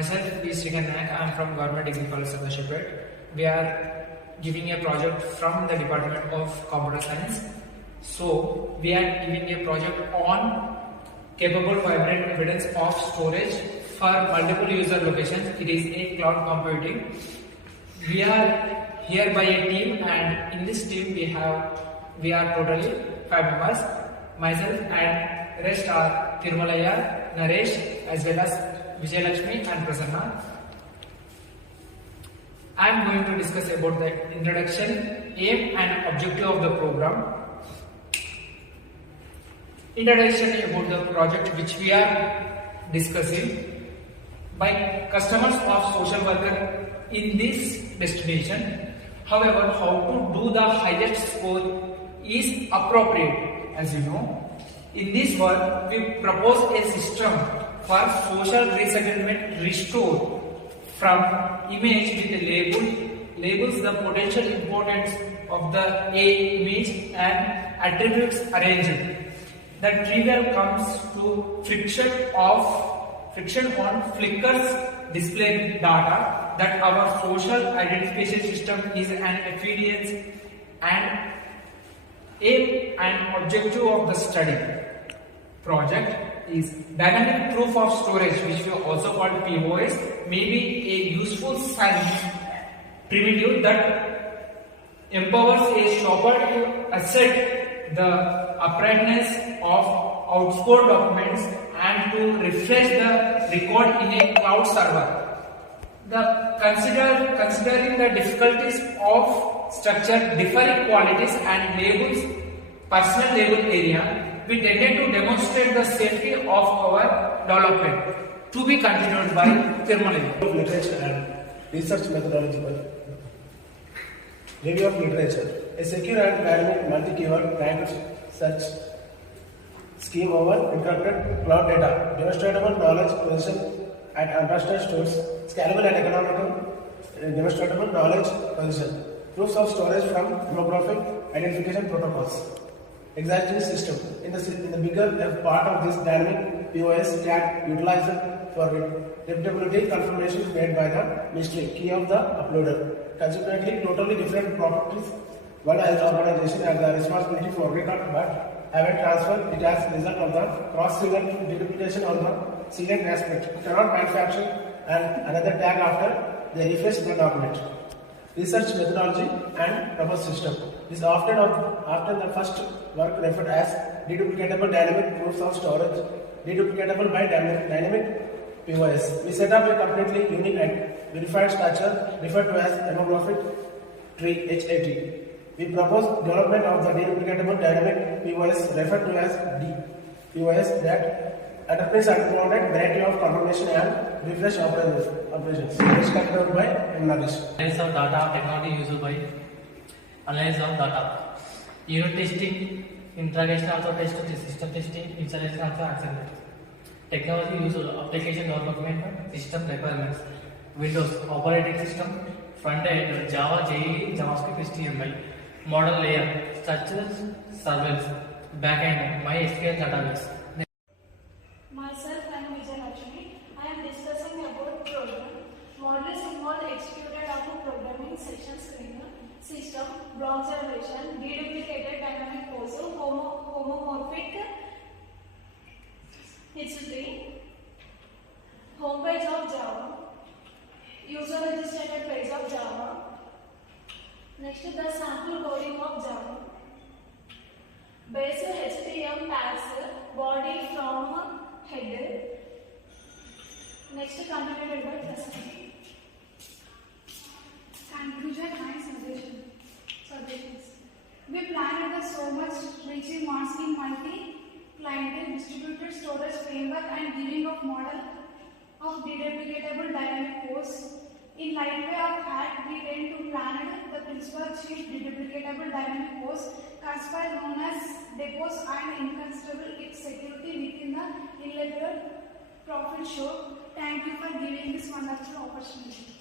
Myself is Srikanth Nayak. I am from Government Degree College, Sadashipet. We are giving a project from the Department of Computer Science. So we are giving a project on capable vibrant evidence of storage for multiple user locations. It is a cloud computing. We are here by a team, and in this team we are totally 5 members. Myself and rest are Thirumalaya, Naresh, as well as Vijay Lakshmi and Prasanna. I am going to discuss about the introduction, aim and objective of the program. Introduction about the project which we are discussing by customers of social worker in this destination. However, how to do the highest score is appropriate. As you know, in this work we propose a system for social resettlement restore from image with labels the potential importance of the image and attributes arranged. The trivial comes to friction on Flickr's display data that our social identification system is an evidence and aim and objective of the study project is dynamic proof of storage, which we also call POS, may be a useful science primitive that empowers a shopper to assert the uprightness of outscored documents and to refresh the record in a cloud server. Considering the difficulties of structure, differing qualities and labels, personal label area, we tended to demonstrate the safety of our development. To be continued by Thirumalaya. Literature and research methodology. Review of literature. A secure and dynamic multi-keyword ranked search scheme over encrypted cloud data, demonstrable knowledge position at untrusted stores, scalable and economical demonstrable knowledge position, proofs of storage from demographic identification protocols. Exogenous system. In the bigger part of this dynamic POS tag utilized for reputability confirmation made by the mystery key of the uploader. Consequently, totally different properties. One health organization has the responsibility for record, but haven't transferred it as a result of the cross-signal deduplication on the select aspect. You cannot manufacture another tag after they refresh the document. Research methodology and proposed system. This is often the first work referred as deduplicatable dynamic proofs of storage, deduplicatable by dynamic POS. We set up a completely unique and verified structure referred to as demographic tree HAT. We propose development of the deduplicatable dynamic POS referred to as DPOS that underpins unbounded variety of confirmation and refresh operations. It is controlled by Naresh. Analysis of data technology used by analysis of data. Unit testing, integration also test, system testing, installation also accelerated. Technology used, application development, system requirements. Windows operating system, front end, Java, JE, JavaScript, HTML. Model layer, structures, servers, backend, MySQL database. Myself, I am Vijay Lakshmi. I am discussing about program. Modules involve executed of programming section screener, system, block generation, deduplicated dynamic pose, homomorphic history, homepage of Java, user registered page of Java. Next, the sample coding of Java. Base HTML tags, body from header. Next, continued by Prasanna. Conclusion and suggestions. We planned the so much reaching masking multi-client distributed storage framework and giving of model of deduplicatable dynamic pose. In lightweight of HAT, we tend to plan the principal chief deduplicatable dynamic pose, conspire known as depose and inconstable its security within the illegal profit show. Thank you for giving this wonderful opportunity.